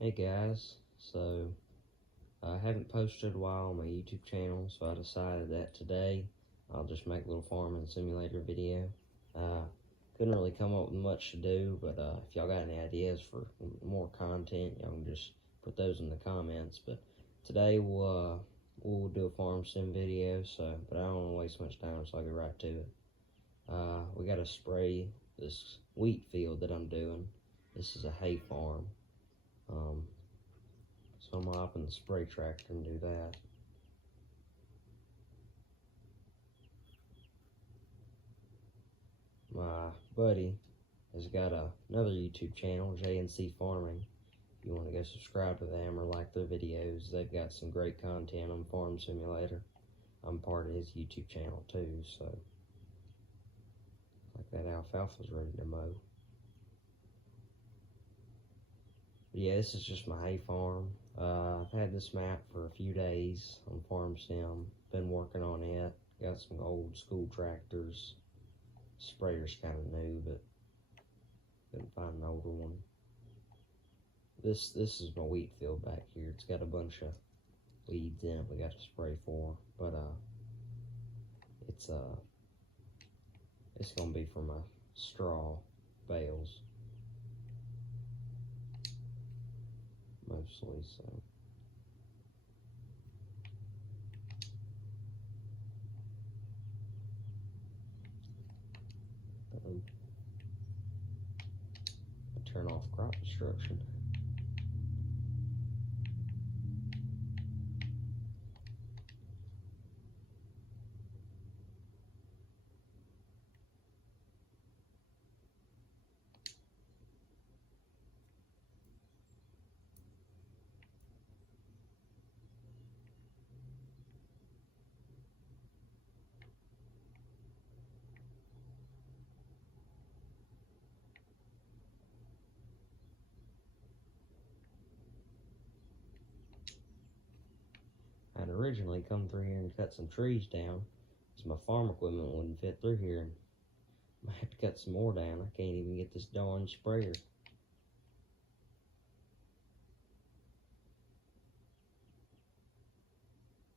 Hey guys, so I haven't posted a while on my YouTube channel, so I decided that today I'll just make a little farming simulator video. Couldn't really come up with much to do, but if y'all got any ideas for more content, y'all can just put those in the comments. But today we'll do a farm sim video, but I don't want to waste much time, so I'll get right to it. We got to spray this wheat field that I'm doing. This is a hay farm. So I'm gonna hop in the spray tractor and do that. My buddy has got another YouTube channel, JNC Farming. If you want to go subscribe to them or like their videos, they've got some great content on Farm Simulator. I'm part of his YouTube channel too, so like that alfalfa's ready to mow. But yeah, this is just my hay farm. I've had this map for a few days on Farm Sim. Been working on it. Got some old school tractors. Sprayer's kind of new, but couldn't find an older one. This is my wheat field back here. It's got a bunch of weeds in it we got to spray for, but it's gonna be for my straw bales mostly. So I turn off crop destruction. I'd originally come through here and cut some trees down because my farm equipment wouldn't fit through here, and I have to cut some more down. I can't even get this darn sprayer.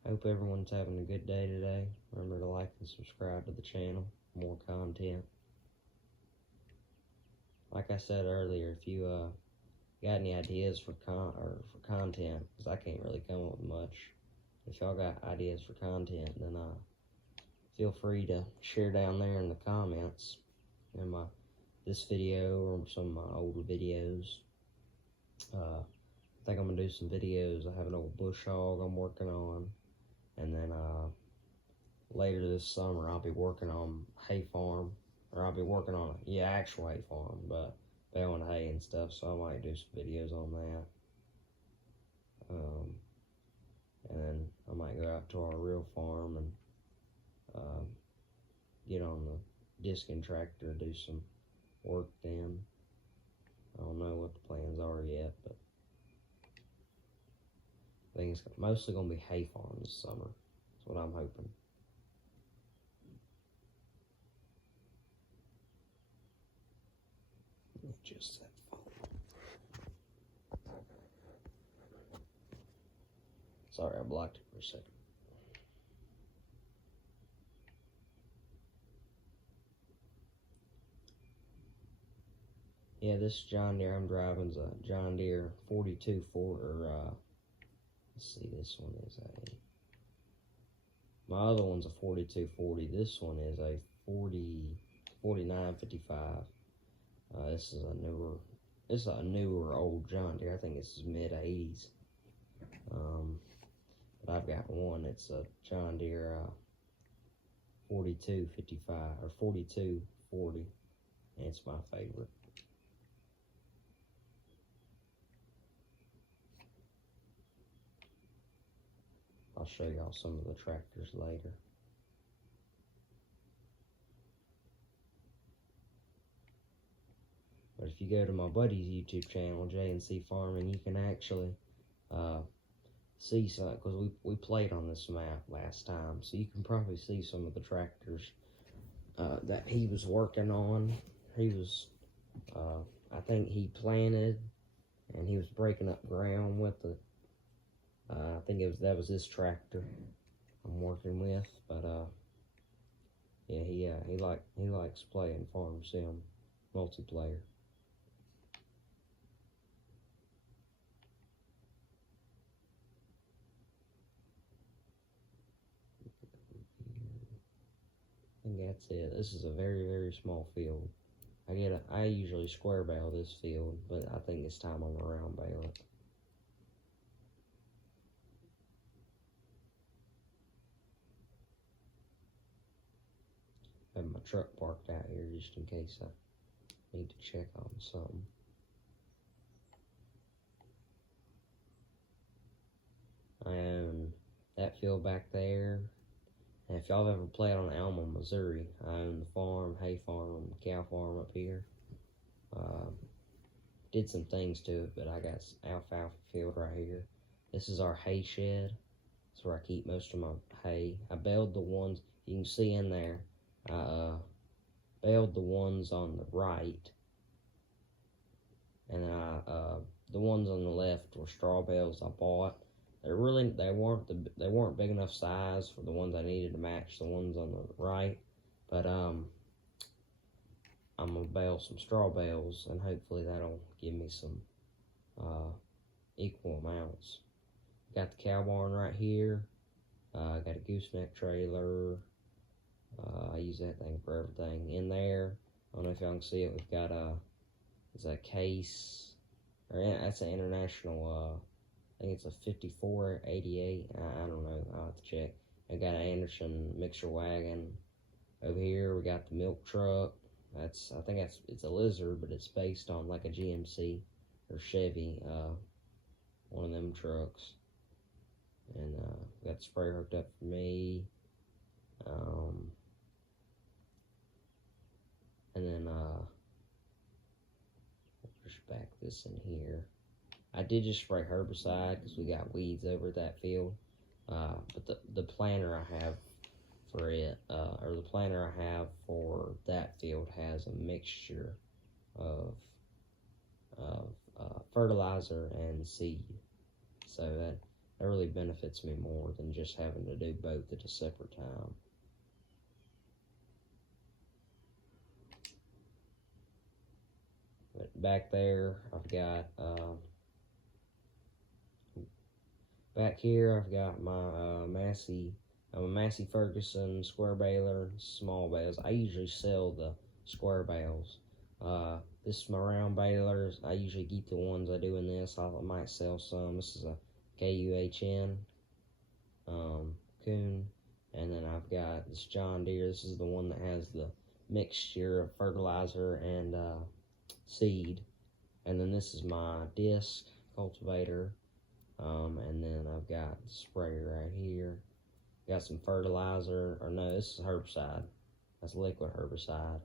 Hope everyone's having a good day today. Remember to like and subscribe to the channel for more content. Like I said earlier, if you got any ideas for content, because I can't really come up with much. If y'all got ideas for content, then feel free to share down there in the comments in this video or some of my older videos. I think I'm gonna do some videos. I have an old bush hog I'm working on, and then later this summer I'll be working on hay farm, or I'll be working on actual hay farm, but baling hay and stuff. So I might do some videos on that. And then I might go out to our real farm and get on the discing tractor and do some work then. I don't know what the plans are yet, but I think it's mostly going to be hay farm this summer. That's what I'm hoping. Just that phone. Sorry, I blocked it for a second. Yeah, this John Deere I'm driving is a John Deere 4240, let's see, this one is my other one's a 4240. This one is a 4955. This is a newer old John Deere. I think this is mid-80s. But I've got one. It's a John Deere 4255 or 4240, and it's my favorite. I'll show y'all some of the tractors later. But if you go to my buddy's YouTube channel, JNC Farming, you can actually see some, because we played on this map last time, so you can probably see some of the tractors that he was working on. He was, I think he planted and he was breaking up ground with it. I think that was his tractor I'm working with, but yeah, he likes playing Farm Sim multiplayer. I think that's it. This is a very, very small field. I usually square bale this field, but I think this time I'm gonna round bale it. I have my truck parked out here just in case I need to check on something. I own that field back there. And if y'all have ever played on Alma, Missouri, I own the farm, hay farm, and cow farm up here. Did some things to it, but I got alfalfa field right here. This is our hay shed. That's where I keep most of my hay. I baled the ones you can see in there. I baled the ones on the right, and the ones on the left were straw bales I bought. They weren't big enough size for the ones I needed to match the ones on the right, but I'm gonna bale some straw bales, and hopefully that'll give me some equal amounts. Got the cow barn right here. Got a gooseneck trailer. I use that thing for everything. In there, I don't know if y'all can see it. We've got it's a case, or that's an international. I think it's a 5488. I don't know. I'll have to check. I got an Anderson mixer wagon. Over here, we got the milk truck. I think it's a Lizard, but it's based on like a GMC or Chevy, one of them trucks. And got the sprayer hooked up for me. And then I'll push back this in here. I did just spray herbicide because we got weeds over that field. But the planter I have for it, or the planter I have for that field has a mixture of fertilizer and seed. So that really benefits me more than just having to do both at a separate time. But back there, I've got back here, I've got my Massey Ferguson square baler, small bales. I usually sell the square bales. This is my round balers. I usually keep the ones I do in this. I might sell some. This is a KUHN Kuhn. And then I've got this John Deere. This is the one that has the mixture of fertilizer and seed. And then this is my disc cultivator. And then I've got the sprayer right here. Got some fertilizer, or no, this is herbicide. That's liquid herbicide.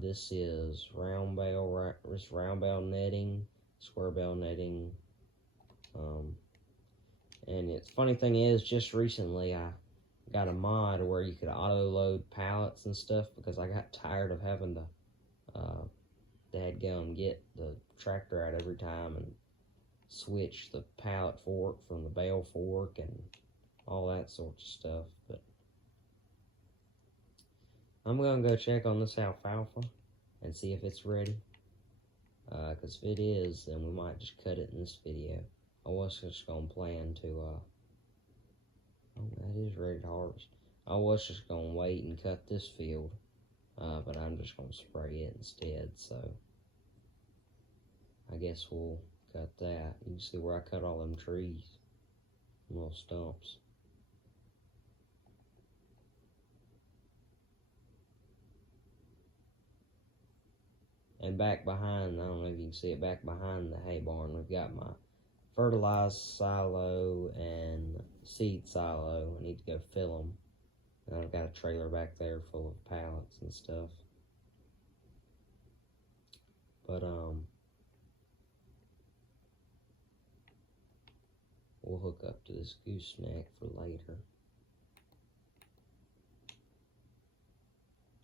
This is round bale netting, square bale netting. And it's funny thing is, just recently I got a mod where you could auto load pallets and stuff because I got tired of having to dadgum get the tractor out every time and switch the pallet fork from the bale fork and all that sort of stuff. But I'm gonna go check on this alfalfa and see if it's ready, because if it is, then we might just cut it in this video. I was just gonna plan to oh, that is ready to harvest. I was just gonna wait and cut this field, but I'm just gonna spray it instead, so I guess we'll cut that. You can see where I cut all them trees, little stumps. And back behind, I don't know if you can see it, back behind the hay barn, we've got my fertilized silo and seed silo. I need to go fill them. And I've got a trailer back there full of pallets and stuff. But we'll hook up to this gooseneck for later.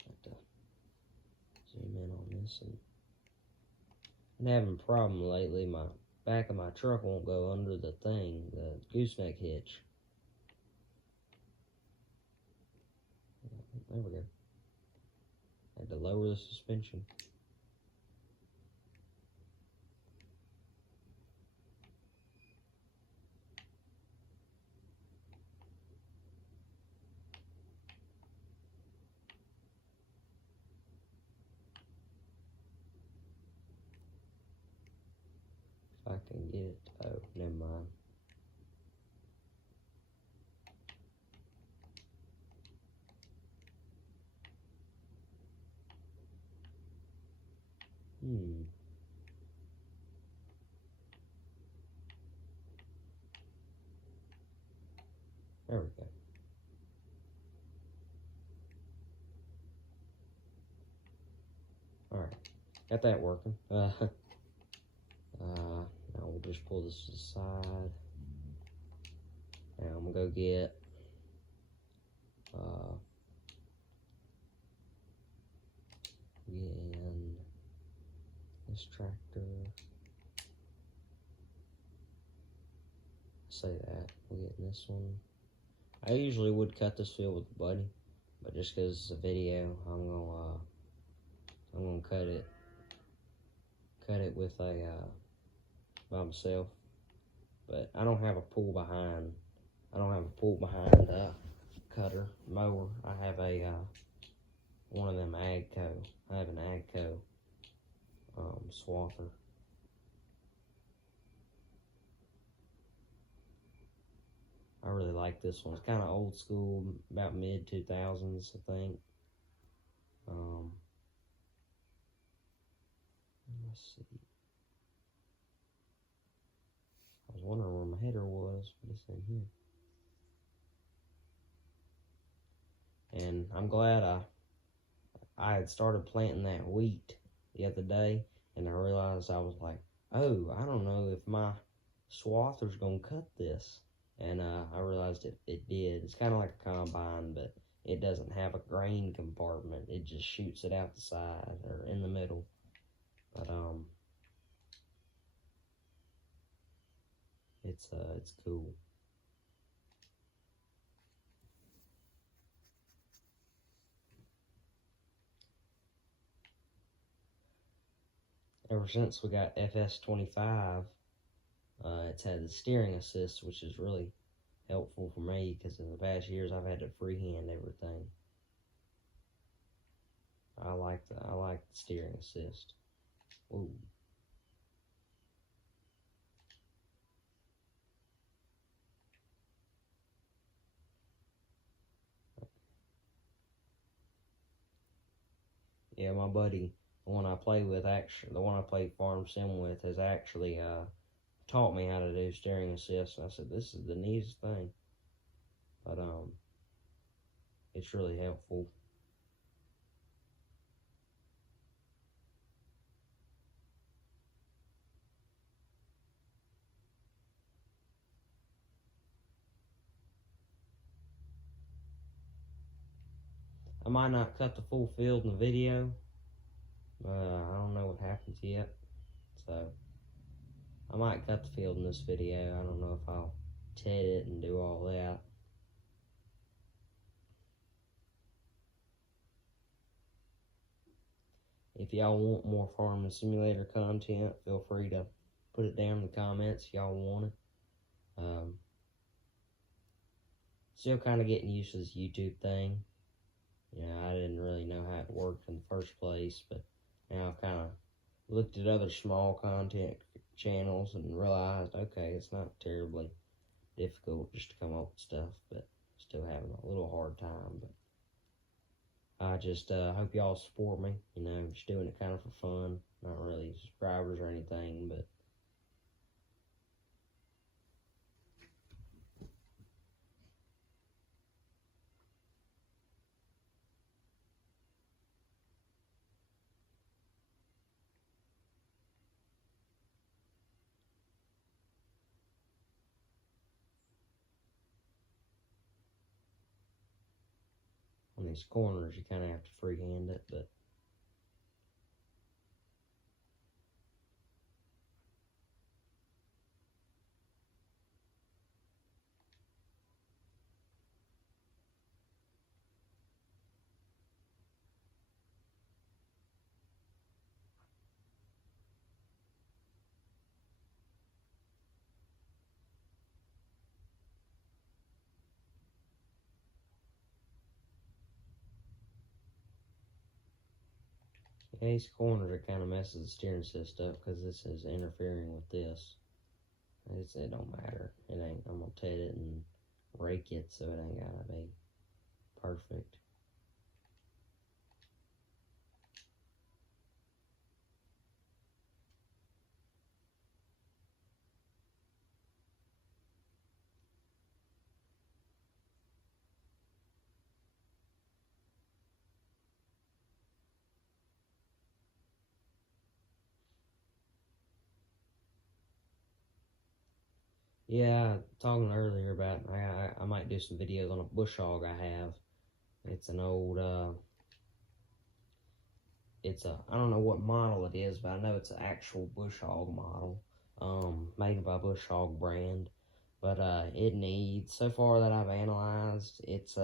Have to zoom in on this, and been having a problem lately. My back of my truck won't go under the thing, the gooseneck hitch. There we go. Had to lower the suspension. If I can get it. Oh, never mind. There we go. Alright, got that working. Now we'll just pull this to the side. Now I'm gonna go get in this tractor. Say that. We're getting this one. I usually would cut this field with a buddy, but just because it's a video, I'm gonna cut it with a by myself. But I don't have a pull behind. Cutter mower. I have a one of them AGCO. I have an AGCO swather. I really like this one. It's kind of old school, about mid 2000s, I think. Let's see. I was wondering where my header was, but it's in here. And I'm glad I had started planting that wheat the other day, and I realized I was like, oh, I don't know if my swather's gonna cut this. And I realized it did. It's kind of like a combine, but it doesn't have a grain compartment. It just shoots it out the side or in the middle. But it's cool. Ever since we got FS25, it's had the steering assist, which is really helpful for me because in the past years I've had to freehand everything. I like the steering assist. Ooh. Yeah, my buddy, the one I play farm sim with, has actually taught me how to do steering assist, and I said this is the neatest thing. But it's really helpful. I might not cut the full field in the video. I don't know what happens yet, so I might cut the field in this video. I don't know if I'll ted it and do all that. If y'all want more Farming Simulator content, feel free to put it down in the comments if y'all want it. Still kind of getting used to this YouTube thing. You know, I didn't really know how it worked in the first place, but now I've kind of looked at other small content channels and realized, okay, it's not terribly difficult just to come up with stuff, but still having a little hard time. But I just hope y'all support me. You know, just doing it kind of for fun, not really subscribers or anything, but on these corners you kind of have to freehand it, but These corners are kind of messes the steering system up because this is interfering with this. It don't matter. It ain't. I'm gonna ted it and rake it, so it ain't gotta be perfect. Yeah, talking earlier about I might do some videos on a bush hog I have. It's an old I don't know what model it is, but I know it's an actual bush hog model, made by Bush Hog brand. But it needs, so far that I've analyzed, it's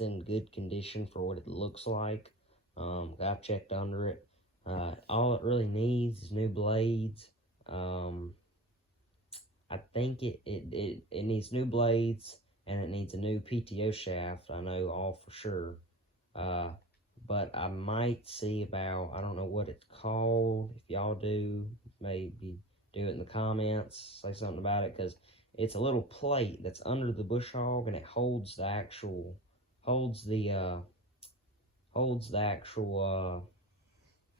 in good condition for what it looks like. I've checked under it. All it really needs is new blades. I think it needs new blades, and it needs a new PTO shaft. I know all for sure. But I might see about, I don't know what it's called. If y'all do, maybe do it in the comments, say something about it, because it's a little plate that's under the bush hog, and it holds the actual, holds the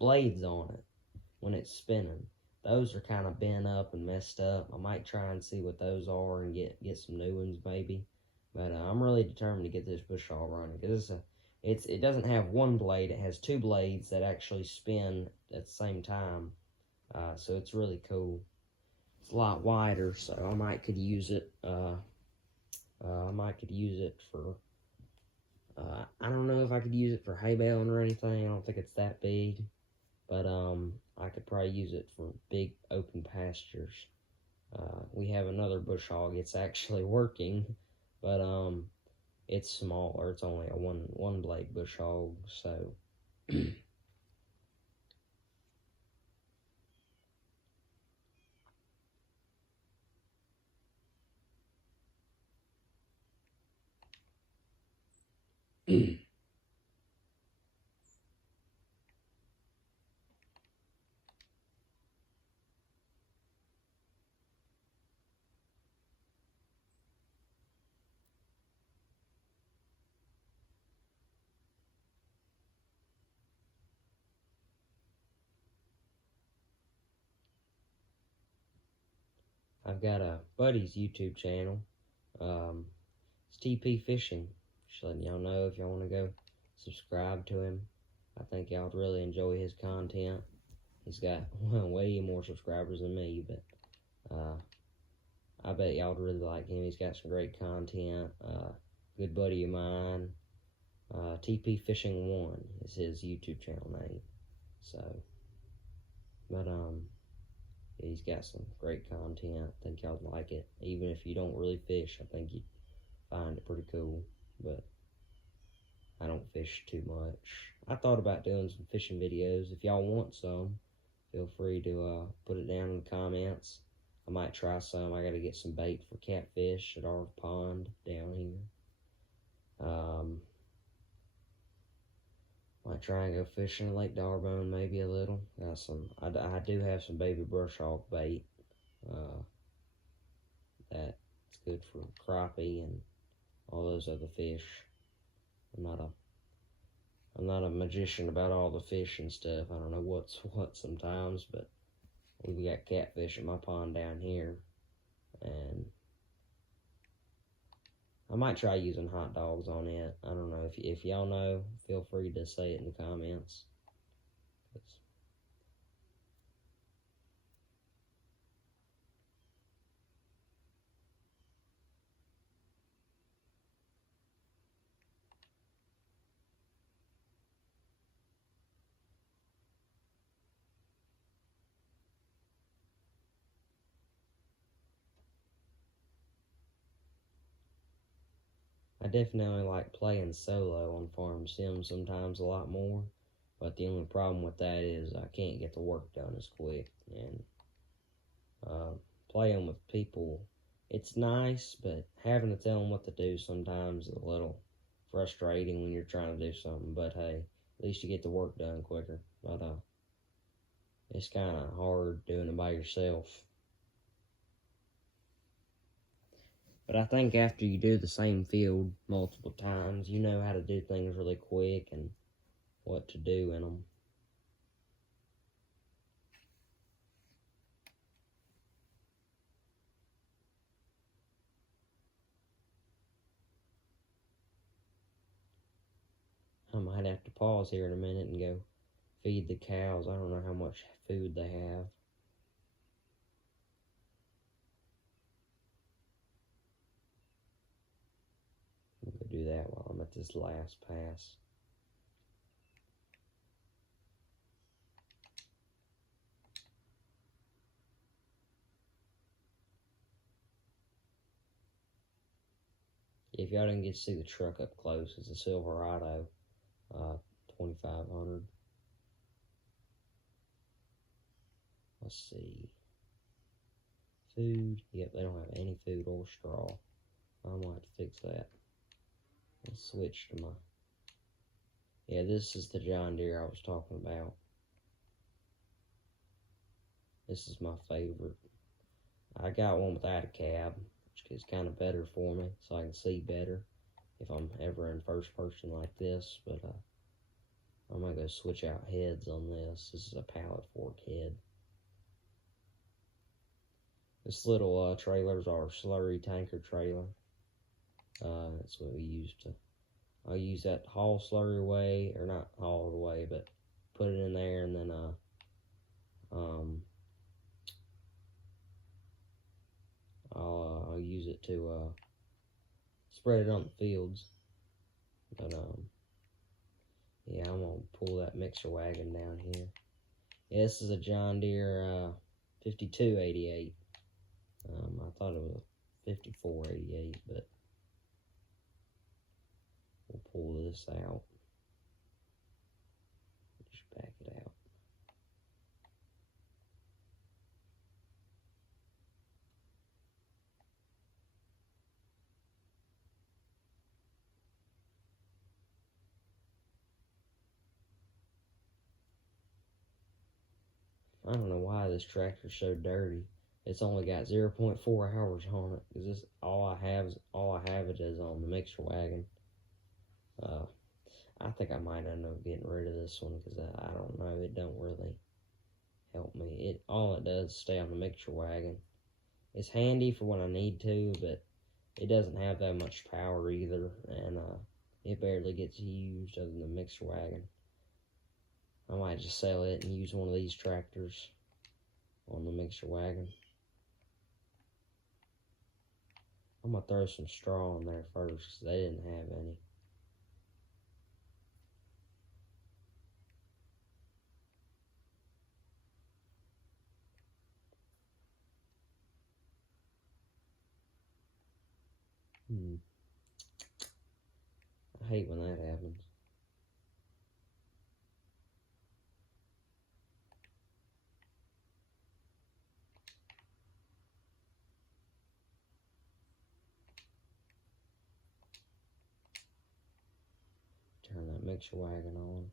blades on it when it's spinning. Those are kind of bent up and messed up. I might try and see what those are and get some new ones maybe. But I'm really determined to get this bush hog running, because it doesn't have one blade. It has two blades that actually spin at the same time. So it's really cool. It's a lot wider, so I might could use it. I might could use it for. I don't know if I could use it for hay baling or anything. I don't think it's that big, but I could probably use it for big open pastures. We have another bush hog. It's actually working, but it's smaller. It's only a one blade bush hog, so. I've got a buddy's YouTube channel. It's TP Fishing. Just letting y'all know if y'all want to go subscribe to him. I think y'all would really enjoy his content. He's got way more subscribers than me, but I bet y'all would really like him. He's got some great content. Good buddy of mine. TP Fishing 1 is his YouTube channel name. So, but he's got some great content. I think y'all would like it. Even if you don't really fish, I think you'd find it pretty cool. But I don't fish too much. I thought about doing some fishing videos. If y'all want some, feel free to put it down in the comments. I might try some. I got to get some bait for catfish at our pond down here. Might try and go fishing in Lake D'Arbonne maybe a little. Got some. I do have some baby brush hog bait. That's good for crappie and all those other fish. I'm not a magician about all the fish and stuff. I don't know what's what sometimes, but we've got catfish in my pond down here, and I might try using hot dogs on it. I don't know. If y'all know, feel free to say it in the comments. I definitely like playing solo on Farm Sim sometimes a lot more, but the only problem with that is I can't get the work done as quick, and playing with people, it's nice, but having to tell them what to do sometimes is a little frustrating when you're trying to do something, but hey, at least you get the work done quicker. But It's kind of hard doing it by yourself. But I think after you do the same field multiple times, you know how to do things really quick and what to do in them. I might have to pause here in a minute and go feed the cows. I don't know how much food they have. I'm going to do that while I'm at this last pass. If y'all didn't get to see the truck up close, it's a Silverado 2500. Let's see. Food. Yep, they don't have any food or straw. I might have to fix that. Let's switch to my... Yeah, this is the John Deere I was talking about. This is my favorite. I got one without a cab, which is kind of better for me, so I can see better if I'm ever in first person like this. But I'm going to go switch out heads on this. This is a pallet fork head. This little trailer's our slurry tanker trailer. That's what we use to... I'll use that to haul slurry away, or not haul it away, but put it in there, and then I'll use it to spread it on the fields. But yeah, I'm gonna pull that mixer wagon down here. Yeah, this is a John Deere 5288. I thought it was a 5488, but we'll pull this out. Just back it out. I don't know why this tractor's so dirty. It's only got 0.4 hours on it, because this all I have it is on the mixer wagon. I think I might end up getting rid of this one, because I don't know, it don't really help me. All it does is stay on the mixer wagon. It's handy for when I need to, but it doesn't have that much power either, and it barely gets used other than the mixer wagon. I might just sell it and use one of these tractors on the mixer wagon. I'm going to throw some straw in there first, because they didn't have any. I hate when that happens. Turn that mixer wagon on.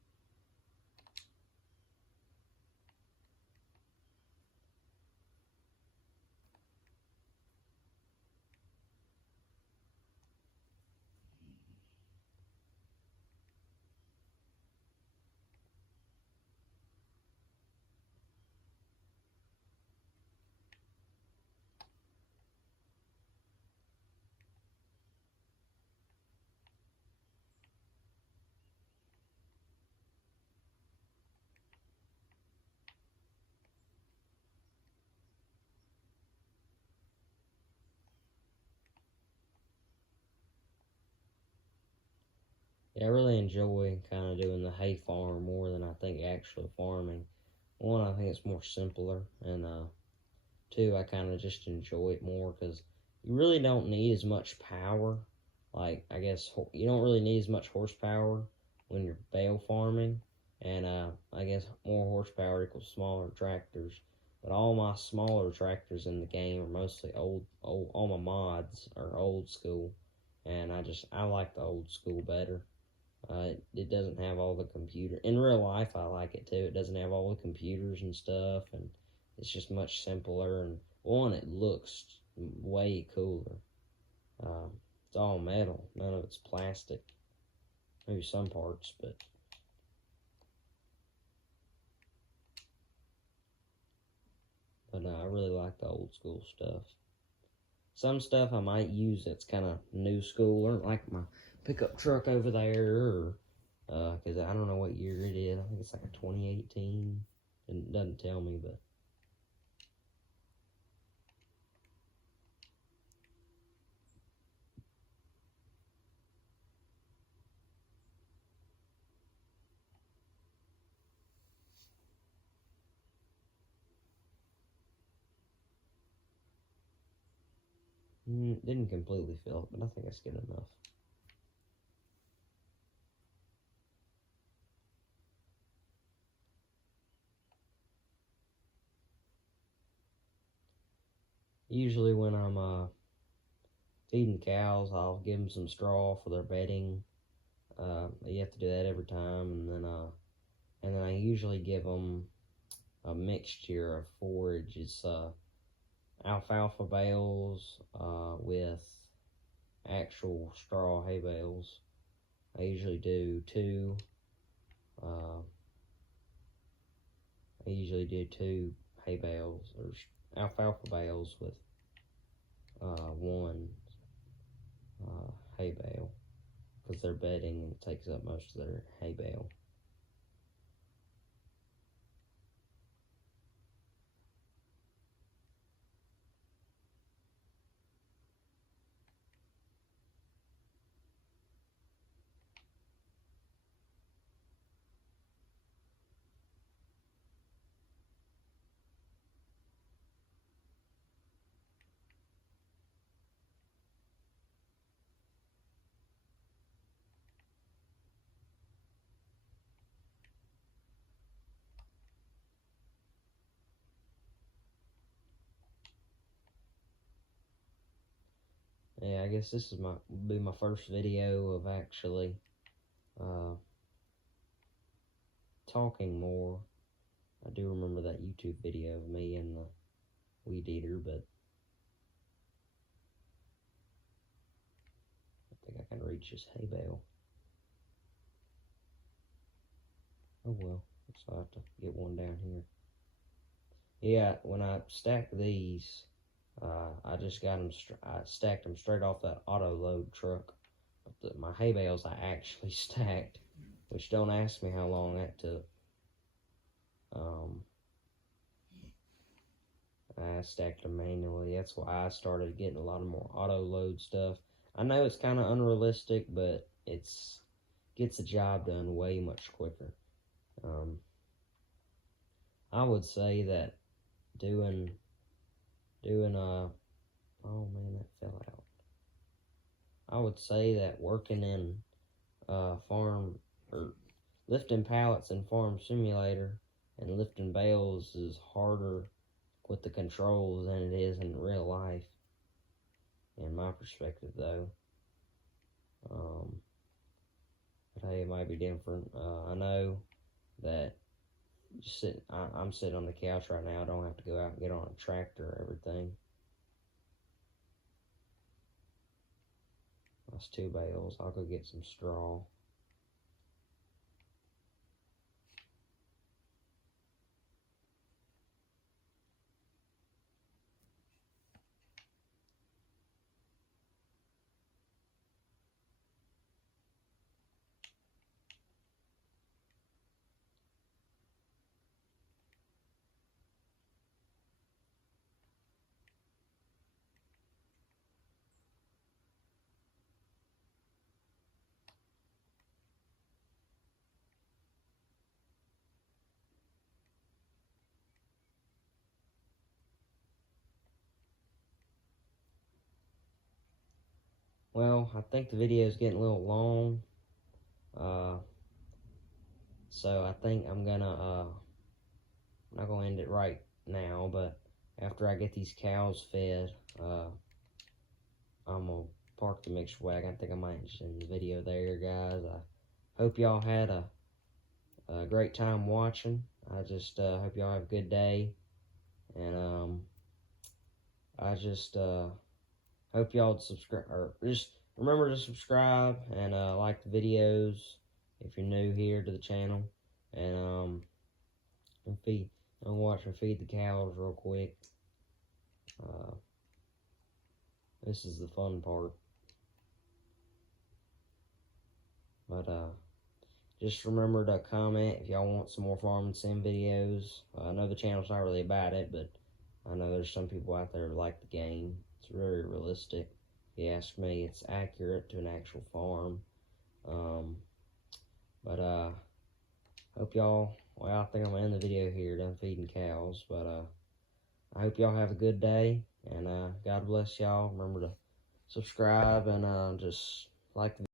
Yeah, I really enjoy kind of doing the hay farm more than I think actually farming. One, I think it's more simpler, and two, I kind of just enjoy it more because you really don't need as much power. Like, I guess you don't really need as much horsepower when you're bale farming, and I guess more horsepower equals smaller tractors. But all my smaller tractors in the game are mostly old. All my mods are old school, and I like the old school better. It doesn't have all the computer. In real life, I like it too. It doesn't have all the computers and stuff, and it's just much simpler. And one, it looks way cooler. It's all metal. None of it's plastic. Maybe some parts, but I really like the old school stuff. Some stuff I might use that's kind of new school, or like my pickup truck over there, or because I don't know what year it is. I think it's like a 2018. It doesn't tell me, but didn't completely fill it, but I think that's good enough. Usually when I'm feeding cows, I'll give them some straw for their bedding. You have to do that every time, and then I usually give them a mixture of forage. It's alfalfa bales with actual straw hay bales. I usually do two. Uh, I usually do two hay bales or alfalfa bales with one hay bale because they're bedding and it takes up most of their hay bale. Yeah, I guess this is be my first video of actually uh, talking more. I do remember that YouTube video of me and the weed eater, but I think I can reach this hay bale. Oh well, so I have to get one down here. Yeah, when I stack these, I just got them. I stacked them straight off that auto load truck. But my hay bales I actually stacked, which don't ask me how long that took. I stacked them manually. That's why I started getting a lot of more auto load stuff. I know it's kind of unrealistic, but it's gets the job done way much quicker. I would say that doing oh man, that fell out. I would say that working in farm or lifting pallets in Farm Simulator and lifting bales is harder with the controls than it is in real life, in my perspective, though. But hey, it might be different. I know that I'm sitting on the couch right now. I don't have to go out and get on a tractor or everything. That's two bales. I'll go get some straw. Well, I think the video is getting a little long. So I think I'm not gonna end it right now, but after I get these cows fed, I'm gonna park the mixer wagon. I think I might just end the video there, guys. I hope y'all had a great time watching. I just hope y'all have a good day, and I just hope y'all would subscribe, or just remember to subscribe and like the videos if you're new here to the channel, and I'm watching Feed the Cows real quick. This is the fun part, but just remember to comment if y'all want some more Farming Sim videos. I know the channel's not really about it, but I know there's some people out there who like the game. It's very realistic. If you ask me, it's accurate to an actual farm. But hope y'all, well, I think I'm going to end the video here, done feeding cows. But I hope y'all have a good day, and God bless y'all. Remember to subscribe and just like the